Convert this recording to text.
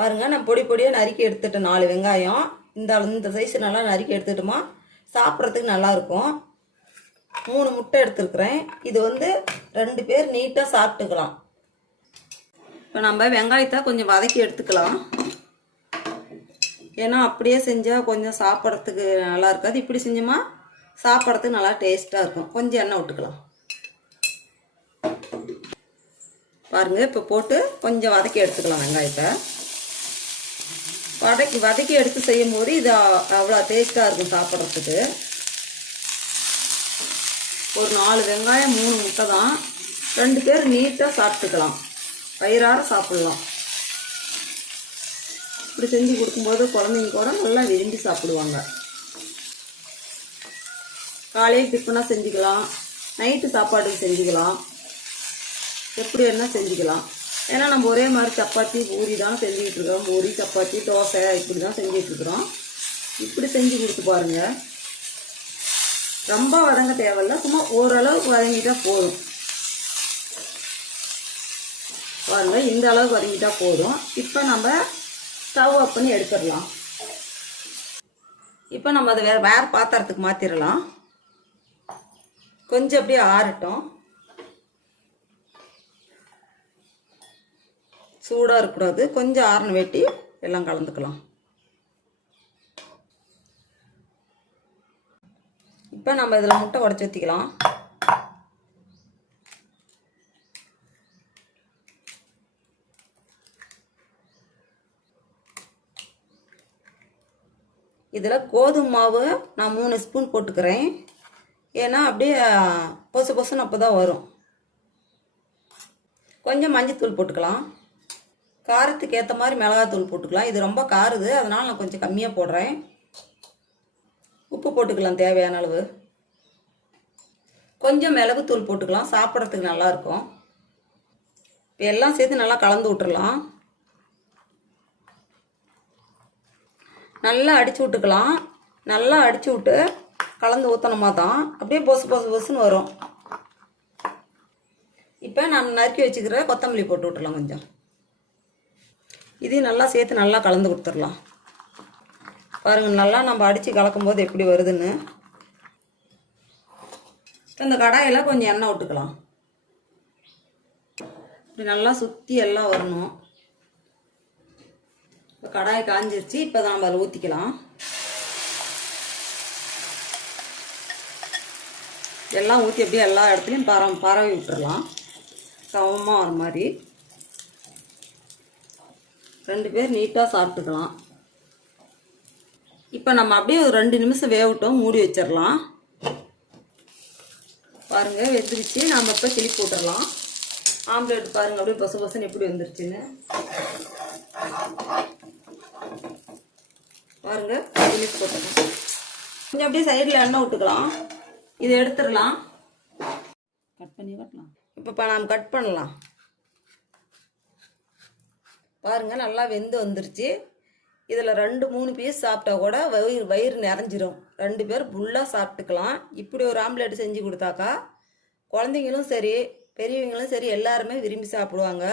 பாருங்கள் நான் பொடி பொடியாக நறுக்கி எடுத்துட்டேன் நாலு வெங்காயம். இந்த இந்த சைஸ் நல்லா நறுக்கி எடுத்துட்டோமா? சாப்பிட்றதுக்கு நல்லாயிருக்கும். மூணு முட்டை எடுத்துருக்குறேன். இது வந்து ரெண்டு பேர் நீட்டாக சாப்பிட்டுக்கலாம். இப்போ நம்ம வெங்காயத்தை கொஞ்சம் வதக்கி எடுத்துக்கலாம். ஏன்னா அப்படியே செஞ்சால் கொஞ்சம் சாப்பிட்றதுக்கு நல்லா இருக்காது. இப்படி செஞ்சோமா சாப்பிட்றதுக்கு நல்லா டேஸ்ட்டாக இருக்கும். கொஞ்சம் எண்ணெய் விட்டுக்கலாம். பாருங்கள் இப்போ போட்டு கொஞ்சம் வதக்கி எடுத்துக்கலாம் வெங்காயத்தை. வதக்கி வதக்கி எடுத்து செய்யும்போது இது அவ்வளோ டேஸ்ட்டாக இருக்கும் சாப்பிட்றதுக்கு. ஒரு நாலு வெங்காயம் மூணு முட்டை தான். ரெண்டு பேர் நீட்டாக சாப்பிட்டுக்கலாம். வயிறார சாப்பிட்லாம். இப்படி செஞ்சு கொடுக்கும்போது குழந்தைங்க கூட நல்லா விரும்பி சாப்பிடுவாங்க. காலையில் டிஃபனாக செஞ்சுக்கலாம். நைட்டு சாப்பாடு செஞ்சுக்கலாம். எப்படி வேணா செஞ்சுக்கலாம். ஏன்னா நம்ம ஒரே மாதிரி சப்பாத்தி பூரி தான் செஞ்சுக்கிட்டு பூரி சப்பாத்தி தோசை இப்படி தான் செஞ்சிகிட்ருக்குறோம் இப்படி செஞ்சு கொடுத்து பாருங்க. ரொம்ப வதங்க தேவையில்ல. சும்மா ஓரளவுக்கு வதங்கிட்டால் போதும். பாருங்கள் இந்த அளவுக்கு வதங்கிட்டால் போதும். இப்போ நம்ம ஸ்டவ் ஆஃப் பண்ணி எடுத்துடலாம். இப்போ நம்ம அதை வேறு வேறு பாத்திரத்துக்கு மாற்றிடலாம் கொஞ்சம் அப்படியே ஆறட்டும். சூடாக இருக்கக்கூடாது. கொஞ்சம் ஆறுனு வெட்டி எல்லாம் கலந்துக்கலாம். இப்போ நம்ம இதில் முட்டை உடச்சி ஊற்றிக்கலாம் இதில் கோதுமை மாவு நான் மூணு ஸ்பூன் போட்டுக்கிறேன். ஏன்னா அப்படியே பொசு பொசுன்னு அப்போ தான் வரும். கொஞ்சம் மஞ்சத்தூள் போட்டுக்கலாம். காரத்துக்கு ஏற்ற மாதிரி மிளகாத்தூள் போட்டுக்கலாம். இது ரொம்ப காருது. அதனால் நான் கொஞ்சம் கம்மியாக போடுறேன். உப்பு போட்டுக்கலாம் தேவையான அளவு. கொஞ்சம் மிளகுத்தூள் போட்டுக்கலாம். சாப்பிட்றதுக்கு நல்லாயிருக்கும் இப்போ எல்லாம் சேர்த்து நல்லா கலந்து விட்டுறலாம். நல்லா அடித்து விட்டுக்கலாம். நல்லா அடித்து விட்டு கலந்து ஊற்றணுமா தான். அப்படியே பொசு பொசு பொசுன்னு வரும். இப்போ நான் நறுக்கி வச்சுக்கிற கொத்தமல்லி போட்டு விட்டுறலாம் கொஞ்சம். இதையும் நல்லா சேர்த்து நல்லா கலந்து கொடுத்துடலாம். பாருங்கள் நல்லா நம்ம அடித்து கலக்கும்போது எப்படி வருதுன்னு. இந்த கடாயில் கொஞ்சம் எண்ணெய் விட்டுக்கலாம். இப்படி நல்லா சுற்றி எல்லாம் வரணும். இப்போ கடாய் காஞ்சிருச்சு இப்போ தான் நம்ம அதில் ஊற்றிக்கலாம் எல்லாம் ஊற்றி அப்படியே எல்லா இடத்துலையும் பரம் பரவி விட்டுடலாம் சமமாக வர மாதிரி. ரெண்டு பேர் நீட்டாக சாப்பிட்டுக்கலாம். இப்போ நம்ம அப்படியே ஒரு ரெண்டு நிமிஷம் வேகட்டும் மூடி வச்சிடலாம். பாருங்கள் வெந்துருச்சு. நாம் இப்போ கிளி போட்டுடலாம். ஆம்லேட் பாருங்கள் அப்படியே பசு பசுன்னு எப்படி வந்துருச்சுன்னு. பாருங்க கிளி போட்டுடலாம் கொஞ்சம் அப்படியே சைடில் எண்ணெய் விட்டுக்கலாம். இதை எடுத்துடலாம். கட் பண்ணி கட்டலாம். இப்போ இப்போ நாம் கட் பண்ணலாம். பாருங்க நல்லா வெந்து வந்துருச்சு. இதில் ரெண்டு மூணு பீஸ் சாப்பிட்டா கூட வயிறு வயிறு நிறைஞ்சிரும். ரெண்டு பேர் ஃபுல்லாக சாப்பிட்டுக்கலாம். இப்படி ஒரு ஆம்லேட் செஞ்சு கொடுத்தாக்கா குழந்தைங்களும் சரி பெரியவங்களும் சரி எல்லாருமே விரும்பி சாப்பிடுவாங்க.